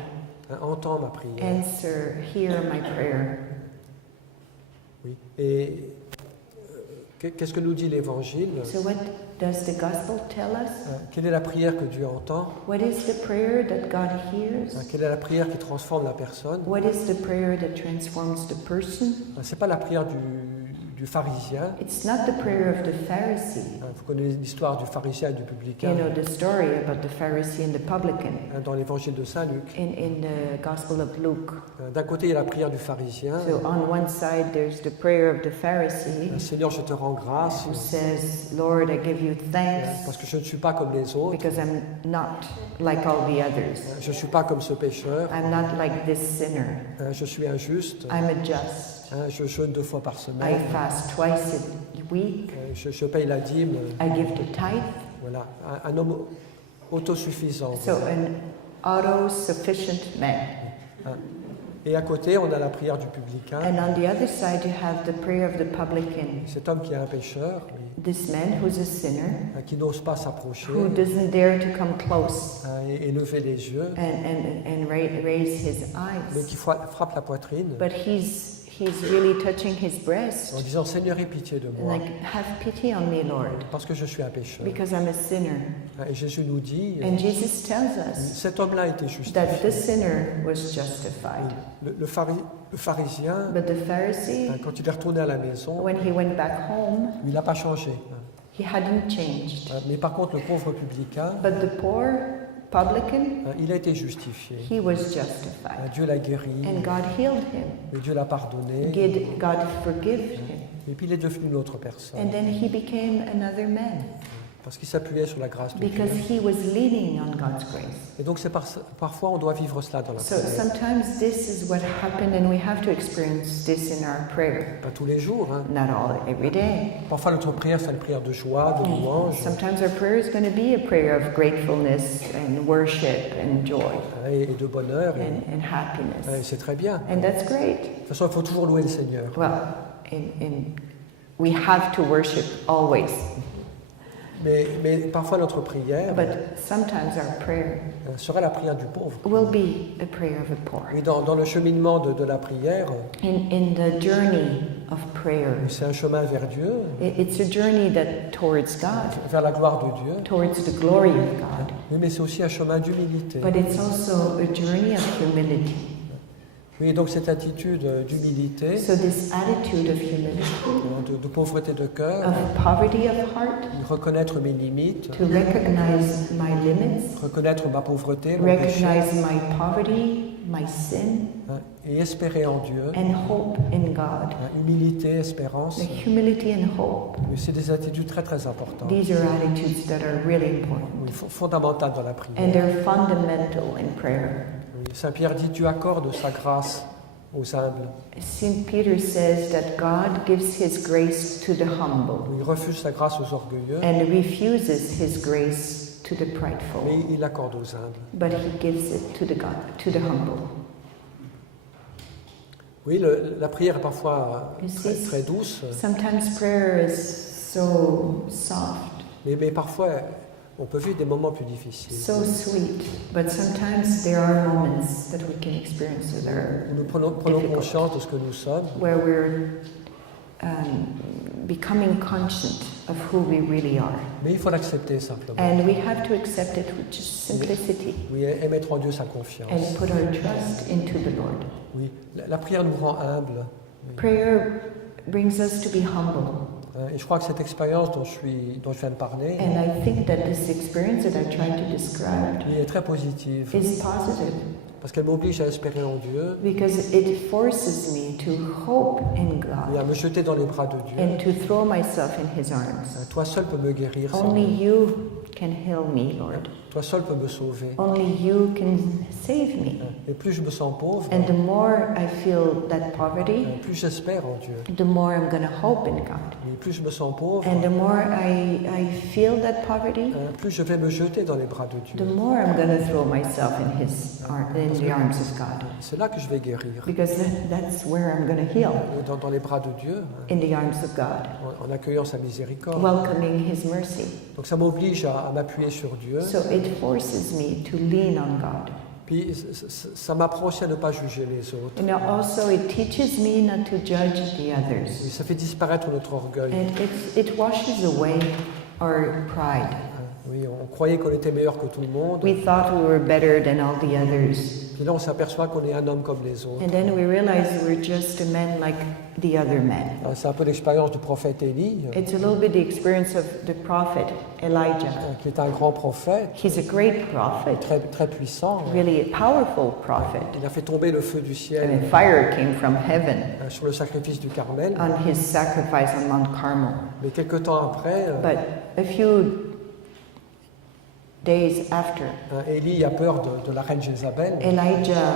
Entends ma prière. Answer, hear my prayer. Oui. Et qu'est-ce que nous dit l'Évangile? So what does the gospel tell us? Quelle est la prière que Dieu entend? What is the prayer that God hears? Quelle est la prière qui transforme la personne? What is the prayer that transforms the person? C'est pas la prière du pharisien. It's not the prayer of the Pharisee. Vous connaissez l'histoire du pharisien et du You publicain know the story about the Pharisee and the publican dans l'Évangile de Saint Luc. in the Gospel of Luke. D'un côté, il y a la prière du pharisien. So on one side there's the prayer of the Pharisee Seigneur, je te rends grâce who says, Lord, I give you thanks parce que je ne suis pas comme les autres. because I'm not like all the others. Je ne suis pas comme ce pécheur. I'm not like this sinner. Je suis injuste. I'm a just. Je jeûne 2 fois par I semaine. fast twice a week. Je paye la dîme. I give the tithe. Voilà, un homme autosuffisant. So an auto-sufficient man. Et à côté, on a la prière du publicain. And on the other side you have the prayer of the publican. Cet homme qui est un pécheur, This man who's a sinner, qui n'ose pas s'approcher who doesn't dare to come close et lever les yeux, and raise his mais eyes. qui frappe la poitrine But he's really touching his en breast. disant Seigneur, aie pitié de moi, Like, have pity on me, Lord, parce que je suis un pécheur. because I'm a sinner. Et Jésus nous dit, And Jesus tells us cet homme-là était that justifié. the sinner was justified. Le pharisien, But the Pharisee, quand il est retourné à la maison, when he went back home, il n'a pas changé. he hadn't changed. Mais par contre, le pauvre publicain, But the poor publican, il a été justifié. he was justified. Dieu l'a guéri, And God healed him. et Dieu l'a pardonné, God forgave him. et puis il est devenu une autre personne, And then he became another man parce qu'il s'appuyait sur la grâce de Dieu. because he was leaning on God's grace. Et donc parfois on doit vivre cela dans la So prière. sometimes this is what happened, and we have to experience this in our prayer. Pas tous les jours. Hein. Not every day. Parfois notre prière, c'est une prière de joie, de louange, Sometimes our prayer is going to be a prayer of gratefulness and worship and joy et de bonheur. and Et happiness. c'est très bien. And that's great. De toute façon, il faut toujours louer le Seigneur. Well, we have to worship always. Mais parfois notre prière But sometimes our prayer sera la prière du pauvre. will be a prayer of a poor. Oui, dans le cheminement de la prière, In the journey of prayer, c'est un chemin vers Dieu, it's a journey towards God, vers la gloire de Dieu. towards the glory of God. Oui, mais c'est aussi un chemin d'humilité. But it's also a journey of humility. Oui, donc cette attitude d'humilité, So this attitude of humility, de pauvreté de cœur, of poverty of heart, de reconnaître mes limites, to recognize my limits, reconnaître ma pauvreté, mon péché, recognize my poverty, my sin, et espérer en Dieu. and hope in God. Humilité, espérance. The humility and hope, Mais c'est des attitudes très très importantes. these are attitudes that are really important. Oui, fondamentales dans la And prière. they're fundamental in prayer. Oui, Saint Pierre dit, Dieu accorde sa grâce aux humbles. St. Peter says that God gives his grace to the humble Il refuse sa grâce aux orgueilleux, and refuses his grace to the mais prideful, il l'accorde aux humbles. but he gives it to the humble. Oui, la prière est parfois très, très douce, Sometimes prayer is so soft, mais parfois on peut vivre des moments plus difficiles. so sweet, but sometimes there are moments that we can experience that are Nous prenons difficult, conscience de ce que nous sommes, where we're becoming conscious of who we really are. mais il faut l'accepter simplement. And we have to accept it with just simplicity Oui, et mettre en Dieu sa confiance. and put our trust into the Lord. Oui, la prière nous rend humbles. Prayer brings us to be humble. Et je crois que cette expérience dont je viens de parler And I think that this experience that I tried to describe oui, est très positive, is positive parce qu'elle m'oblige à espérer en Dieu, because it forces me to hope in et à God me jeter dans les bras de Dieu. and to throw myself in His arms. Toi seul peux me guérir, Only Seigneur. you can heal me, Lord. Toi seul peux me sauver. Only you can save me. Et plus je me sens pauvre, And the more I feel that poverty, plus j'espère en Dieu. the more I'm going to hope in God. Et plus je me sens pauvre, And the more I feel that poverty, plus je vais me jeter dans les bras de the Dieu. more I'm going to throw myself in the arms of God. C'est là que je vais guérir, Because that's where I'm going to heal, dans les bras de Dieu, in the arms of God, en accueillant sa miséricorde. welcoming His mercy. Donc ça m'oblige à m'appuyer sur Dieu. So it forces me to lean on God. Puis ça m'apprend aussi à ne pas juger les autres. And also it teaches me not to judge the Et others. ça fait disparaître notre orgueil. And it washes away our pride. Oui, on croyait qu'on était meilleur que tout le monde. We thought we were better than all the others. Puis là, on s'aperçoit qu'on est un homme comme les autres. And then we realize we're just a man like the other men. Alors, c'est un peu l'expérience du prophète Élie, It's a little bit the experience of the prophet Elijah. qui est un grand prophète, He's a great prophet, très, très puissant. really a powerful prophet. Il a fait tomber le feu du I ciel mean, fire came from heaven sur le sacrifice du Carmel. on his sacrifice on Mount Carmel. Mais quelque temps après, But a few days after, Élie a peur de la reine Jézabel. Elijah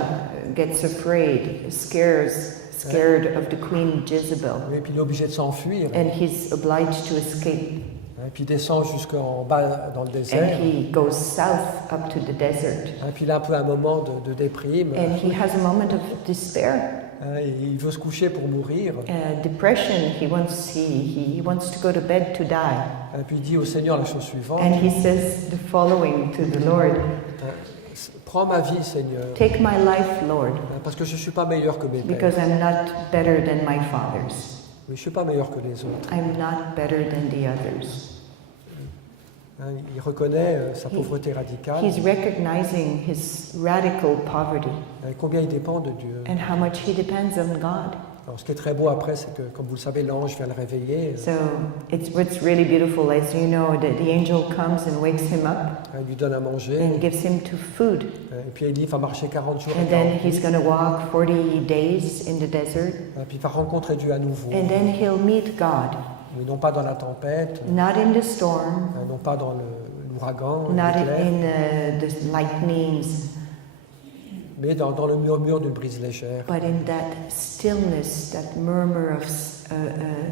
gets afraid, scared of the queen Jezebel, Et puis il est obligé de s'enfuir. and he's obliged to escape. Et puis il descend jusqu'en bas dans le désert. And he goes south up to the desert. Et puis il a un peu un moment de déprime. And he has a moment of despair, Et il veut se coucher pour mourir. depression. He wants to go to bed to die. Et puis il dit au Seigneur la chose suivante. And he says the following to the Lord: Prends ma vie, Seigneur, Take my life, Lord, parce que je ne suis pas meilleur que mes pères. because I'm not better than my fathers. Mais je ne suis pas meilleur que les autres. I'm not better than the others. Il reconnaît sa pauvreté radicale He's recognizing his radical poverty et combien il dépend de Dieu. and how much he depends on God. Alors, ce qui est très beau après, c'est que, comme vous le savez, l'ange vient le réveiller. So what's really beautiful, as you know, that the angel comes and wakes him up Il lui donne à manger. and gives him to food. Et puis Élie va marcher 40 jours. And Et then he's going to walk 40 days in the desert. puis il va rencontrer Dieu à nouveau. And then he'll meet God, Mais non pas dans la tempête, not in the storm, non pas dans l'ouragan, not l'éclair, in the lightnings, mais dans le murmure d'une brise légère. but in that stillness, that murmur of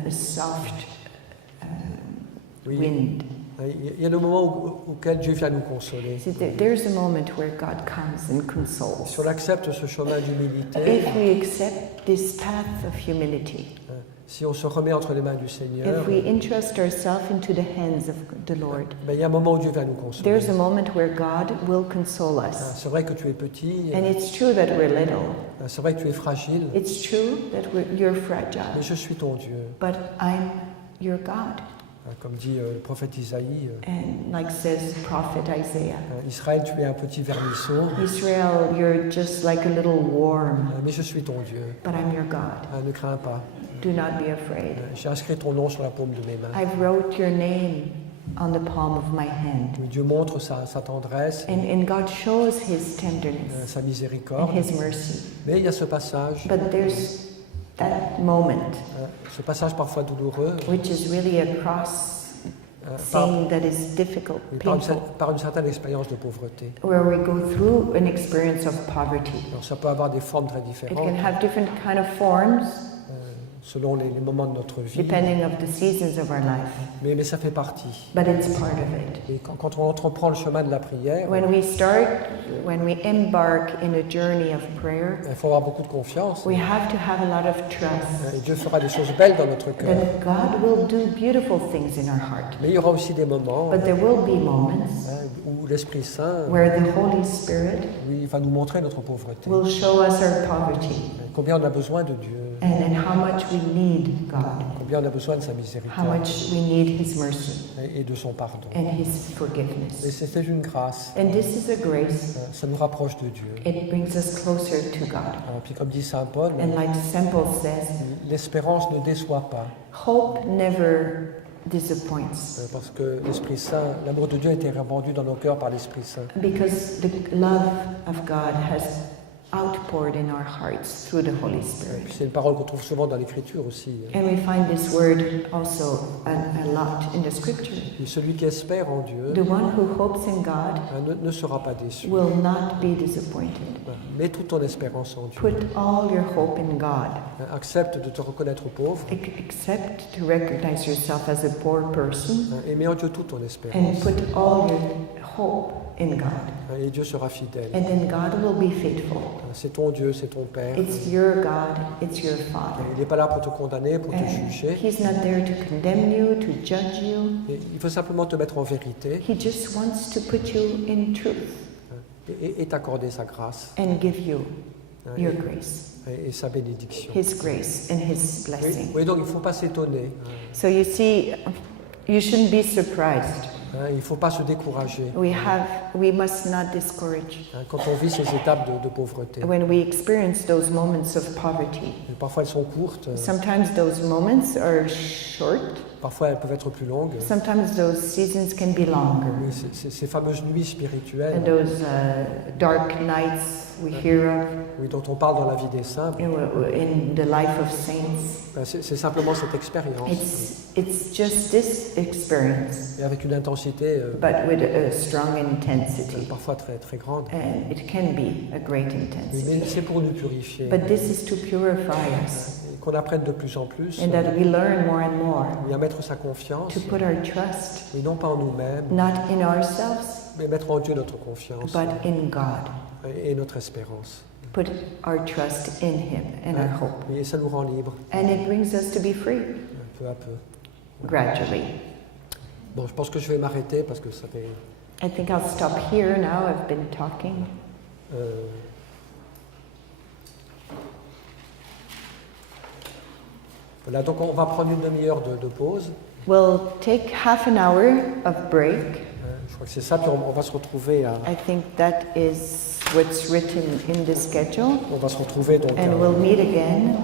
a soft Oui, wind. il y a le moment auquel Dieu vient nous consoler. See, there's a moment where God comes and consoles. Si on accepte ce chemin d'humilité, If we accept this path of humility, si on se remet entre les mains du Seigneur, if we entrust ourselves into the hands of the Lord, il y a un moment où Dieu vient nous consoler. there's a moment where God will console us. C'est vrai que tu es petit, And it's true that we're little. c'est vrai que tu es fragile, It's true that you're fragile. mais je suis ton Dieu. But I'm your God. Comme dit le prophète Isaïe, And like says prophet Isaiah, Israël, tu es un petit vermisseau, Israel, you're just like a little worm, mais je suis ton Dieu. but I'm your God. Ne crains pas. Do not be afraid. J'ai inscrit ton nom sur la paume de mes mains. I've wrote your name on the palm of my hand. Oui, Dieu montre sa tendresse, And God shows His tenderness sa and miséricorde. His mercy. Mais il y a ce passage, But there's that moment, ce passage parfois douloureux, which is really a cross par, scene that is difficult, oui, painful, par une certaine expérience de pauvreté. where we go through an experience of poverty. Alors ça peut avoir des formes très It différentes can have different kind of forms selon les moments de notre vie, depending of the seasons of our life, mais ça fait partie. but it's part of it. Et quand on entreprend le chemin de la prière, When we embark in a journey of prayer, il faut avoir beaucoup de confiance. we have to have a lot of trust Et Dieu fera des choses belles dans notre cœur. that God will do beautiful things in our heart. Mais il y aura aussi des moments But there will be moments où l'Esprit Saint where the Holy Spirit lui, va nous montrer notre pauvreté. will show us our poverty Combien on a besoin de Dieu, and how much we need God, combien on a besoin de sa how miséricorde much we need His mercy et de son pardon. and His Et forgiveness. c'est une grâce, And this is a grace. ça nous rapproche de Dieu. It brings us closer to God. Et puis comme dit Saint Paul, And like St. Paul says, l'espérance ne déçoit pas, hope never disappoints parce que l'Esprit Saint, l'amour de Dieu a été répandu dans nos cœurs par l'Esprit Saint. because the love of God has outpoured in our hearts through the Holy Spirit. C'est une parole qu'on trouve souvent dans l'Écriture aussi. And we find this word also a lot in the scripture. Et celui qui espère en Dieu The one who hopes in God ne sera pas déçu. will not be disappointed. Mets toute ton espérance en Dieu. Put all your hope in God. Accepte de te reconnaître pauvre Accept to recognize yourself as a poor person et mets en Dieu toute ton and espérance. put all your hope in God. Et Dieu sera fidèle. And then God will be faithful. C'est ton Dieu, c'est ton Père. It's your God, it's your Father. Il n'est pas là pour te condamner, pour te And juger. He's not there to condemn you, to judge you. Et il veut simplement te mettre en vérité He just wants to put you in truth et t'accorder sa grâce and give you your et, grace, et sa bénédiction. His grace and His blessing. Oui, donc il ne faut pas s'étonner. So you see, you shouldn't be surprised. Il ne faut pas se décourager We must not discourage quand on vit ces étapes de pauvreté. when we experience those moments of poverty. Et parfois elles sont courtes, Sometimes those moments are short. parfois elles peuvent être plus longues. Sometimes those seasons can be longer. Oui, ces fameuses nuits spirituelles And those dark nights we hear of oui, dont on parle dans la vie des saints, in the life of saints. c'est simplement cette expérience. It's just this experience, Et avec une intensité but with a strong intensity. parfois très, très grande. And it can be a great Mais intensity. c'est pour nous purifier. But this is to purify us, Et qu'on apprenne de plus en plus and that we learn more and more oui, à mettre sa confiance, to put our trust et non pas en nous-mêmes, not in ourselves, mais mettre en Dieu notre confiance but in God. et notre espérance. Put our trust in Him and our hope. Et ça nous rend libres, And it brings us to be free peu à peu. gradually. Bon, je pense que je vais m'arrêter parce que ça fait... I think I'll stop here now. I've been talking. Voilà, donc on va prendre une demi-heure de pause. We'll take half an hour of break. Je crois que c'est ça, puis on va se retrouver à... I think that is what's written in the schedule. On va se retrouver donc And we'll meet again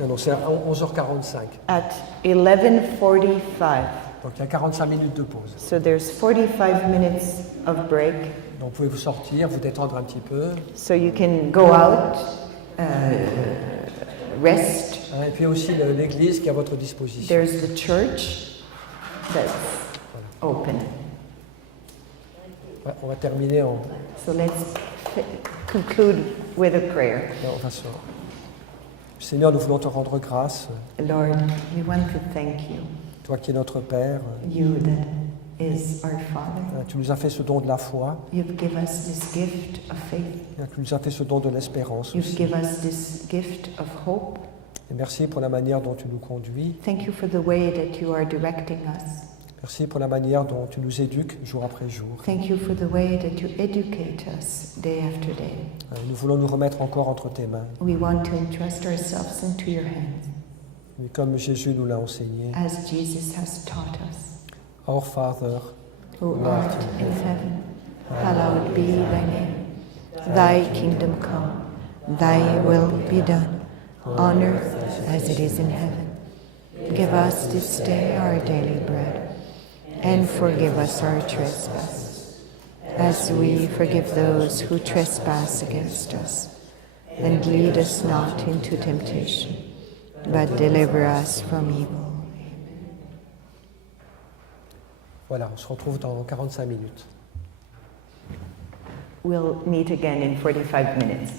non, c'est à 11h45. at 11:45. Donc il y a 45 minutes de pause. So there's 45 minutes of break. Donc vous pouvez vous sortir, vous détendre un petit peu. So you can go out, rest. Et puis aussi l'église qui est à votre disposition. There's the church that's open. Ouais, on va terminer en... So let's conclude with a prayer. on va se- Seigneur, nous voulons te rendre grâce, Lord, we want to thank you, toi qui es notre Père. you that is our Father. Tu nous as fait ce don de la foi, You've given us this gift of faith. tu nous as fait ce don de l'espérance You've aussi. given us this gift of hope. Et merci pour la manière dont tu nous conduis. Thank you for the way that you are directing us. Merci pour la manière dont tu nous éduques jour après jour. Thank you for the way that you educate us day after day. Nous voulons nous remettre encore entre tes mains, We want to entrust ourselves into your hands, mais comme Jésus nous l'a enseigné. as Jesus has taught us. Our Father, Who art in heaven, hallowed be thy name. Thy kingdom come, thy will be done, on earth as it is in heaven. Give us this day our daily bread, and forgive us our trespasses, as we forgive those who trespass against us. And lead us not into temptation, but deliver us from evil. Voilà, on se retrouve dans 45 minutes. We'll meet again in 45 minutes.